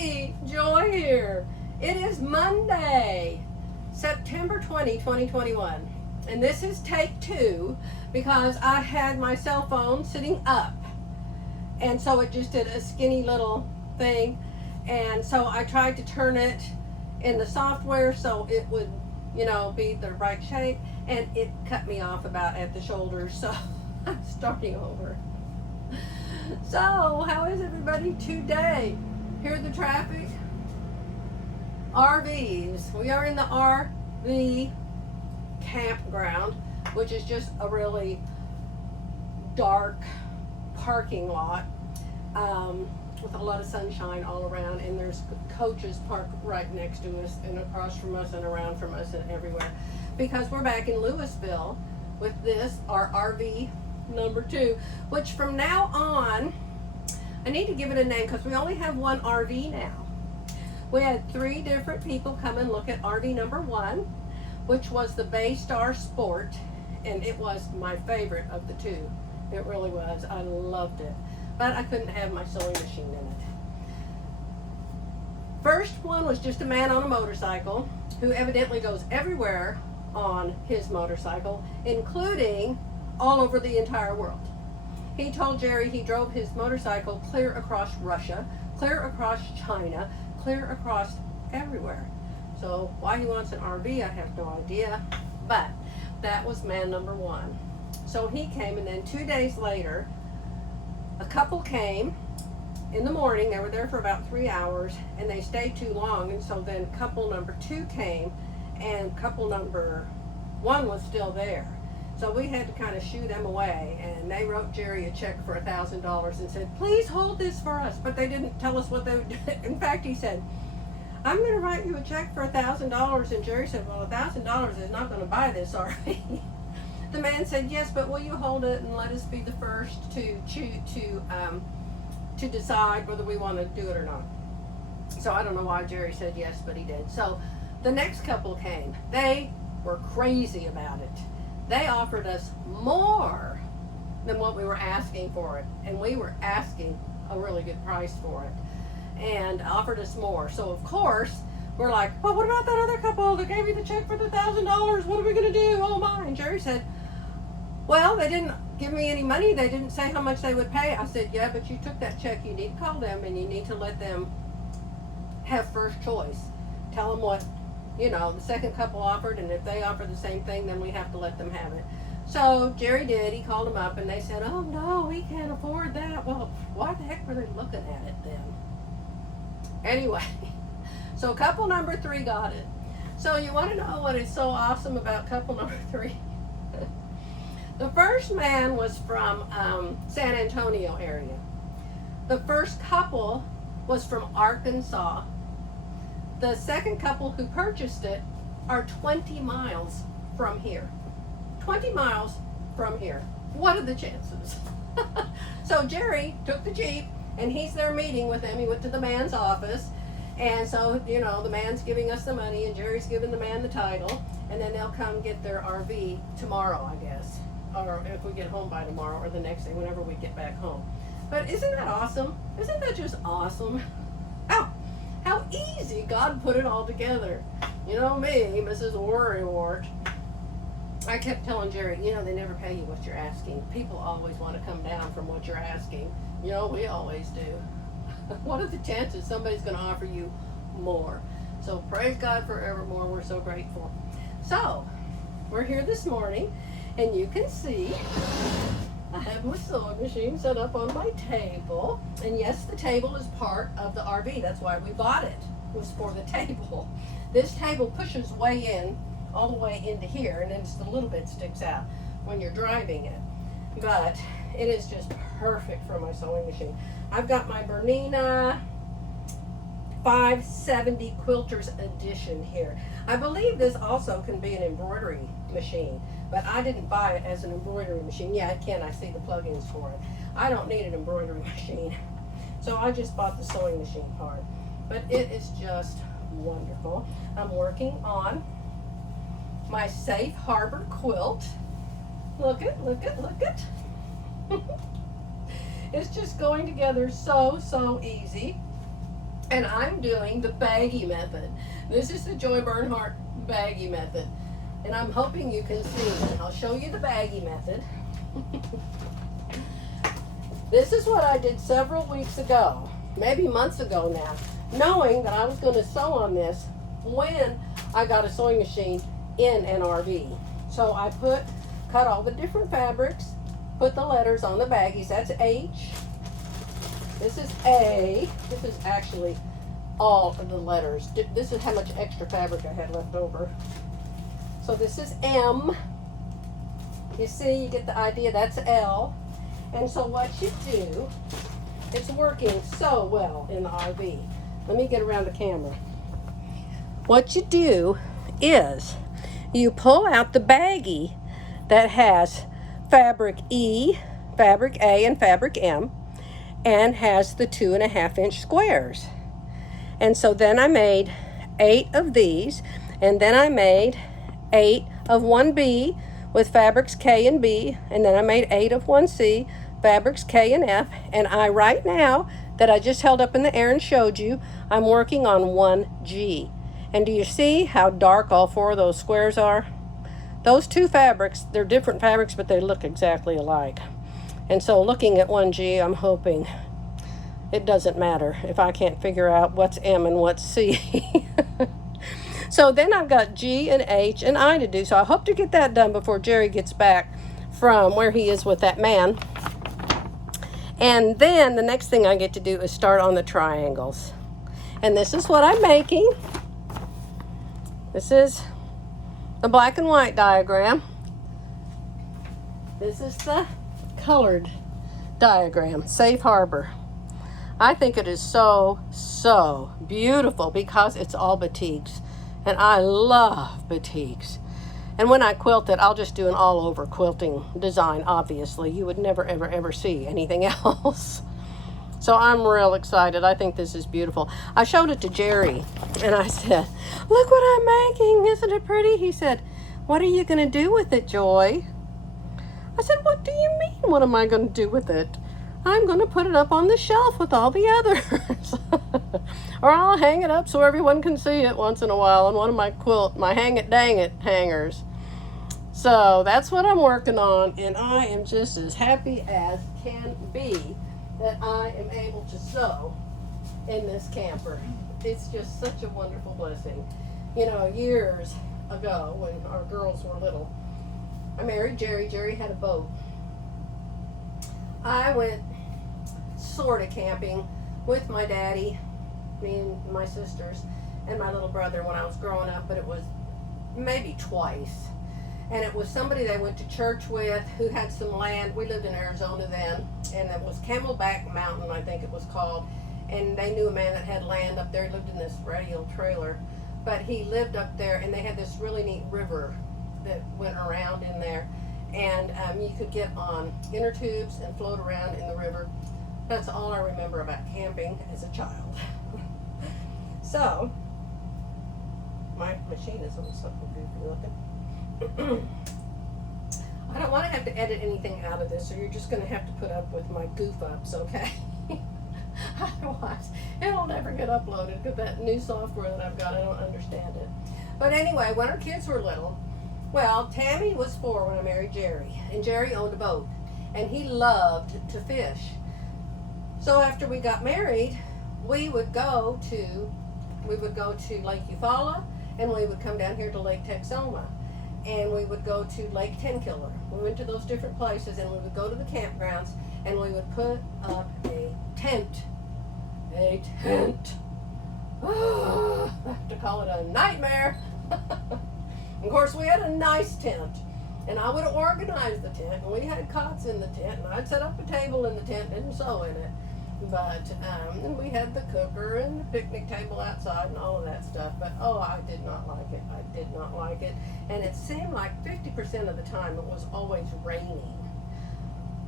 everybody, Joy here. It is Monday, September 20, 2021, and this is take 2 because I had my cell phone sitting up, and so it just did a skinny little thing, and so I tried to turn it in the software so it would, be the right shape, and it cut me off about at the shoulders, so I'm starting over. So, how is everybody today? Hear the traffic? RVs. We are in the RV campground, which is just a really dark parking lot with a lot of sunshine all around, and there's coaches parked right next to us and across from us and around from us and everywhere, because we're back in Louisville with this, our RV number 2, which from now on, I need to give it a name because we only have one RV now. We had 3 different people come and look at RV number 1, which was the Baystar Sport, and it was my favorite of the 2. It really was. I loved it, but I couldn't have my sewing machine in it. First one was just a man on a motorcycle who evidently goes everywhere on his motorcycle, including all over the entire world. He told Jerry he drove his motorcycle clear across Russia, clear across China, clear across everywhere. So why he wants an RV, I have no idea, but that was man number 1. So he came, and then 2 days later, a couple came in the morning. They were there for about 3 hours, and they stayed too long, and so then couple number 2 came, and couple number 1 was still there. So we had to kind of shoo them away, and they wrote Jerry a check for $1,000 and said, please hold this for us, but they didn't tell us what they would do. In fact, he said, I'm going to write you a check for $1,000, and Jerry said, well, $1,000 is not going to buy this RV. The man said, yes, but will you hold it and let us be the first to decide whether we want to do it or not. So I don't know why Jerry said yes, but he did. So the next couple came. They were crazy about it. They offered us more than what we were asking for it, and we were asking a really good price for it, and offered us more. So of course we're like, well, what about that other couple that gave you the check for the $1,000? What are we going to do? Oh my! And Jerry said, well, they didn't give me any money. They didn't say how much they would pay. I said, yeah, but you took that check. You need to call them, and you need to let them have first choice. Tell them what the second couple offered, and if they offer the same thing, then we have to let them have it. So Jerry did. He called them up, and they said, oh no, we can't afford that. Well, why the heck were they looking at it then? Anyway, so couple number 3 got it. So you want to know what is so awesome about couple number 3? The first man was from San Antonio area. The first couple was from Arkansas. The second couple who purchased it are 20 miles from here. 20 miles from here. What are the chances? So Jerry took the Jeep, and he's there meeting with them. He went to the man's office, and so, the man's giving us the money, and Jerry's giving the man the title, and then they'll come get their RV tomorrow, I guess, or if we get home by tomorrow, or the next day, whenever we get back home. But isn't that awesome? Isn't that just awesome? How easy God put it all together. You know me, Mrs. Worrywart. I kept telling Jerry, they never pay you what you're asking. People always want to come down from what you're asking. We always do. What are the chances somebody's going to offer you more? So praise God forevermore. We're so grateful. So we're here this morning, and you can see I have my sewing machine set up on my table, and yes, the table is part of the RV. That's why we bought it. It was for the table. This table pushes way in, all the way into here, and then just a little bit sticks out when you're driving it. But it is just perfect for my sewing machine. I've got my Bernhardt 570 Quilters Edition here. I believe this also can be an embroidery machine, but I didn't buy it as an embroidery machine. Yeah, it can. I see the plugins for it. I don't need an embroidery machine, so I just bought the sewing machine part. But it is just wonderful. I'm working on my Safe Harbor quilt. Look it, look it, look it. It's just going together so easy. And I'm doing the baggy method. This is the Joy Bernhardt baggy method. And I'm hoping you can see it. I'll show you the baggy method. This is what I did several weeks ago, maybe months ago now, knowing that I was going to sew on this when I got a sewing machine in an RV. So I cut all the different fabrics, put the letters on the baggies. That's H. This is A. This is actually all of the letters. This is how much extra fabric I had left over. So this is M. You see, you get the idea. That's L. And so what you do, it's working so well in the RV. Let me get around the camera. What you do is you pull out the baggie that has fabric E, fabric A, and fabric M, and has the 2.5-inch squares. And so then I made 8 of these, and then I made 8 of 1B with fabrics K and B, and then I made 8 of 1C, fabrics K and F, and right now, that I just held up in the air and showed you, I'm working on 1G. And do you see how dark all 4 of those squares are? Those 2 fabrics, they're different fabrics, but they look exactly alike. And so looking at 1G, I'm hoping it doesn't matter if I can't figure out what's M and what's C. So then I've got G and H and I to do. So I hope to get that done before Jerry gets back from where he is with that man. And then the next thing I get to do is start on the triangles. And this is what I'm making. This is the black and white diagram. This is the colored diagram, Safe Harbor. I think it is so, so beautiful because it's all batiks. And I love batiks. And when I quilt it, I'll just do an all-over quilting design, obviously. You would never, ever, ever see anything else. So I'm real excited. I think this is beautiful. I showed it to Jerry, and I said, look what I'm making. Isn't it pretty? He said, what are you going to do with it, Joy? I said, what do you mean, what am I going to do with it? I'm going to put it up on the shelf with all the others. Or I'll hang it up so everyone can see it once in a while on one of my hang it dang it hangers. So that's what I'm working on, and I am just as happy as can be that I am able to sew in this camper. It's just such a wonderful blessing. You know, years ago when our girls were little, I married Jerry. Jerry had a boat. I went sort of camping with my daddy, me and my sisters, and my little brother when I was growing up, but it was maybe twice. And it was somebody they went to church with who had some land. We lived in Arizona then, and it was Camelback Mountain, I think it was called. And they knew a man that had land up there. He lived in this radial trailer. But he lived up there, and they had this really neat river that went around in there. And you could get on inner tubes and float around in the river. That's all I remember about camping as a child. So, my machine is on something goofy looking. I don't want to have to edit anything out of this, so you're just going to have to put up with my goof ups, okay? Otherwise, it'll never get uploaded because that new software that I've got, I don't understand it. But anyway, when our kids were little, well, Tammy was 4 when I married Jerry, and Jerry owned a boat, and he loved to fish. So after we got married, we would go to Lake Eufaula, and we would come down here to Lake Texoma, and we would go to Lake Tenkiller. We went to those different places, and we would go to the campgrounds, and we would put up a tent. A tent. Oh, I have to call it a nightmare. Of course, we had a nice tent, and I would organize the tent, and we had cots in the tent, and I'd set up a table in the tent and sew in it. But and we had the cooker and the picnic table outside and all of that stuff. But oh, I did not like it. I did not like it. And it seemed like 50% of the time it was always raining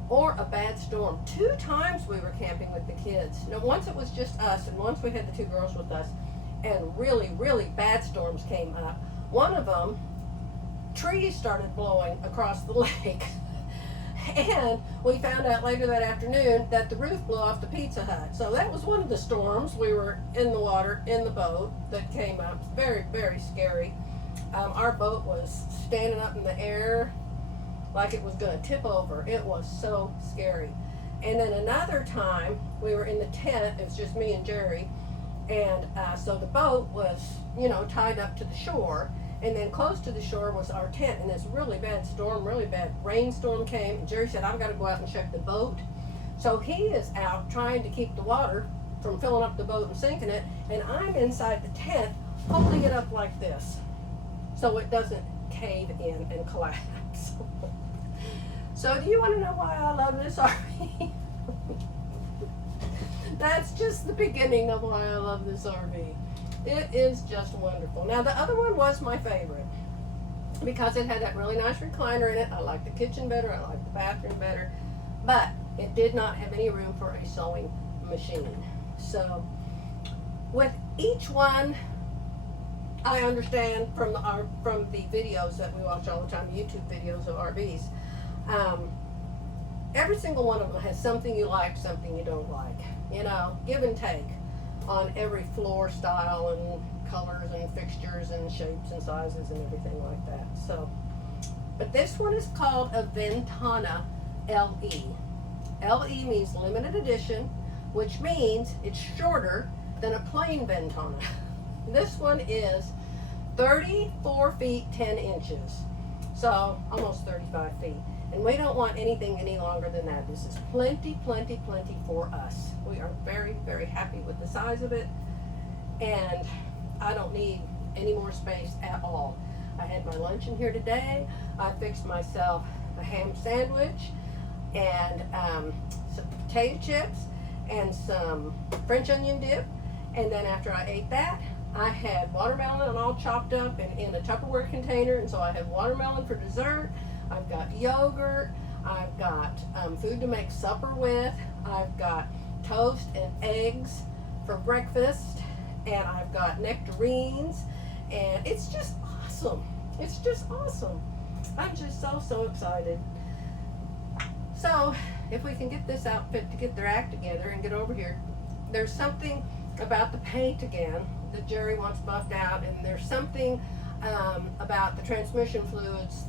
or a bad storm. 2 times we were camping with the kids. Now, once it was just us, and once we had the 2 girls with us, and really, really bad storms came up. One of them, trees started blowing across the lake. And we found out later that afternoon that the roof blew off the Pizza Hut. So that was one of the storms. We were in the water, in the boat that came up. Very, very scary. Our boat was standing up in the air like it was going to tip over. It was so scary. And then another time, we were in the tent. It was just me and Jerry. And so the boat was, you know, tied up to the shore. And then close to the shore was our tent. And this really bad storm, really bad rainstorm came. And Jerry said, I've got to go out and check the boat. So he is out trying to keep the water from filling up the boat and sinking it. And I'm inside the tent holding it up like this so it doesn't cave in and collapse. So do you want to know why I love this RV? That's just the beginning of why I love this RV. It is just wonderful. Now the other one was my favorite because it had that really nice recliner in it. I liked the kitchen better. I liked the bathroom better. But it did not have any room for a sewing machine. So with each one, I understand from the videos that we watch all the time, YouTube videos of RVs, every single one of them has something you like, something you don't like. You know, give and take on every floor style and colors and fixtures and shapes and sizes and everything like that. So, but this one is called a Ventana LE. LE means limited edition, which means it's shorter than a plain Ventana. This one is 34 feet 10 inches, so almost 35 feet. And we don't want anything any longer than that. This is plenty, plenty, plenty for us. We are very, very happy with the size of it. And I don't need any more space at all. I had my lunch in here today. I fixed myself a ham sandwich and some potato chips and some French onion dip. And then after I ate that, I had watermelon all chopped up in a Tupperware container. And so I had watermelon for dessert. I've got yogurt, I've got food to make supper with, I've got toast and eggs for breakfast, and I've got nectarines, and it's just awesome. It's just awesome. I'm just so excited. So, if we can get this outfit to get their act together and get over here, there's something about the paint again that Jerry wants buffed out, and there's something about the transmission fluids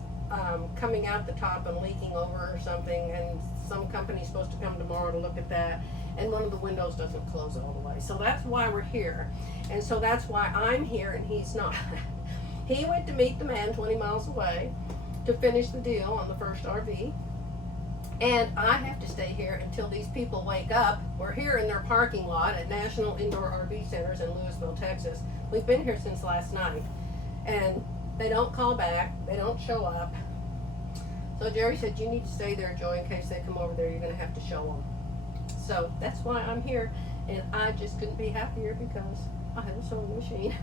coming out the top and leaking over or something, and some company's supposed to come tomorrow to look at that, and one of the windows doesn't close all the way. So that's why we're here, and so that's why I'm here and he's not. He went to meet the man 20 miles away to finish the deal on the first RV, and I have to stay here until these people wake up. We're here in their parking lot at National Indoor RV Centers in Lewisville, Texas. We've been here since last night, and they don't call back, they don't show up. So Jerry said, you need to stay there, Joy, in case they come over there, you're going to have to show them. So that's why I'm here, and I just couldn't be happier because I have a sewing machine.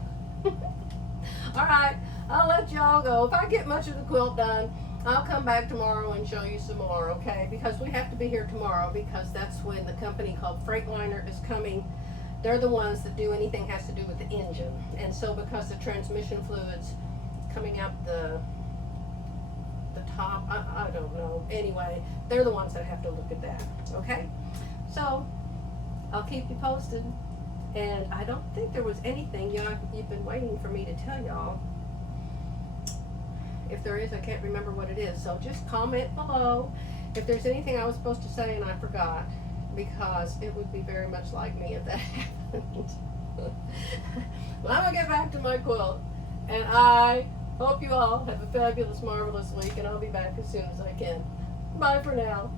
All right, I'll let y'all go. If I get much of the quilt done, I'll come back tomorrow and show you some more, okay? Because we have to be here tomorrow because that's when the company called Freightliner is coming. They're the ones that do anything has to do with the engine. And so because the transmission fluids coming out the top, I don't know. Anyway, they're the ones that have to look at that, okay? So, I'll keep you posted. And I don't think there was anything you've been waiting for me to tell y'all. If there is, I can't remember what it is. So just comment below if there's anything I was supposed to say and I forgot, because it would be very much like me if that happened. Well, I'm going to get back to my quilt, and I hope you all have a fabulous, marvelous week, and I'll be back as soon as I can. Bye for now.